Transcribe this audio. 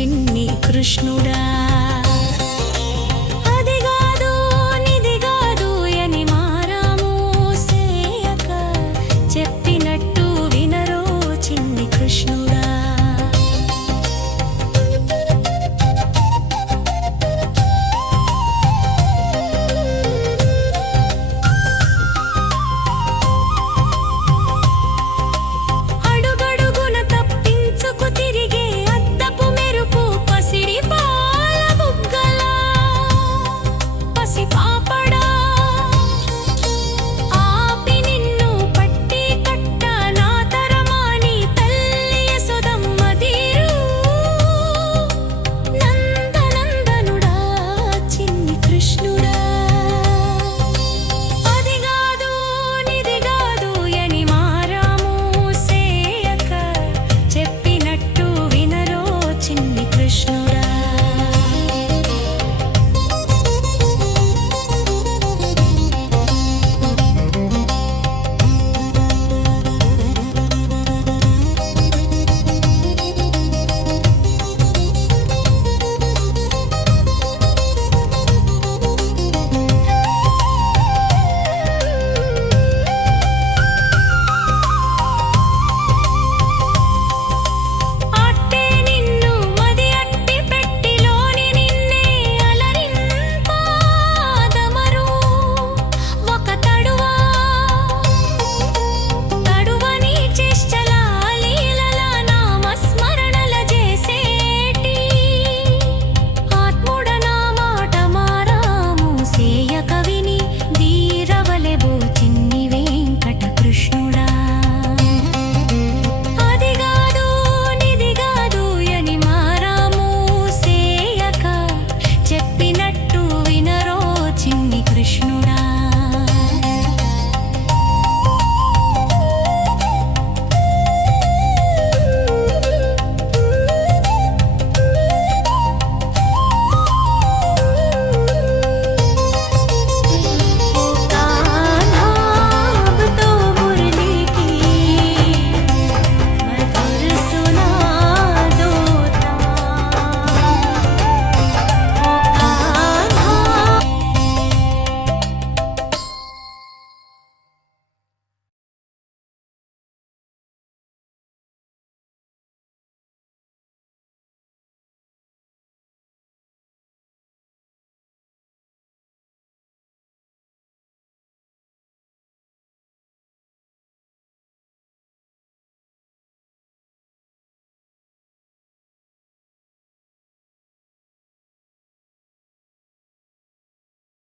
చిన్ని కృష్ణుడా. కృష్ణుడా.